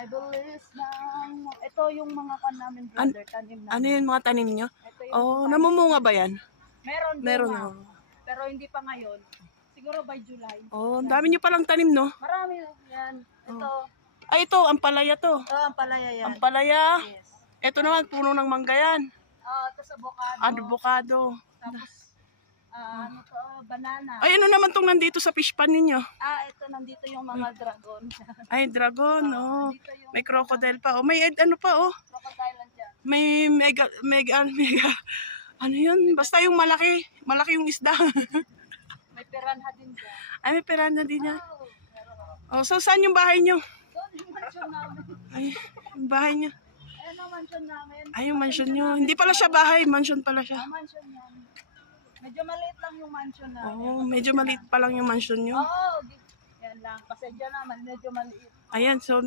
Bible is ng... Ito yung mga kan namin, brother, tanim namin. Ano yun mga tanim nyo? Ito yung Oh, tanim. namumunga ba yan? Meron, Meron. bunga. Oh. Pero hindi pa ngayon. Siguro by July. Oh, ang dami nyo palang tanim, no? Marami yan. Ito. Ay, ito, ampalaya to. Ang palaya yan. Ampalaya. Yes. Ito naman, puno ng mangga yan. Tapos avocado. Avocado. Tapos, ano to, banana. Ay, ano naman tong nandito sa fish pan ninyo? Ito, nandito yung mga dragon. Ay, dragon, oh. Nandito yung May crocodile pa, oh. May ano pa, oh. crocodile dyan. May mega, ano yun? Basta yung malaki. Malaki yung isda. May piranha din dyan. Ay, may pirana din niya. Meron. Oh, so saan yung bahay nyo? Doon yung mansion namin. Ay, yung bahay nyo. Ayan ang mansion namin. Ay, yung mansion nyo. Hindi pala siya bahay, mansion pala siya. Mansion yan. Medyo maliit lang yung mansion namin. Oh, medyo maliit pa lang yung mansion nyo. Oo. Yan lang. Pasensya naman. Medyo maliit. Ayan, so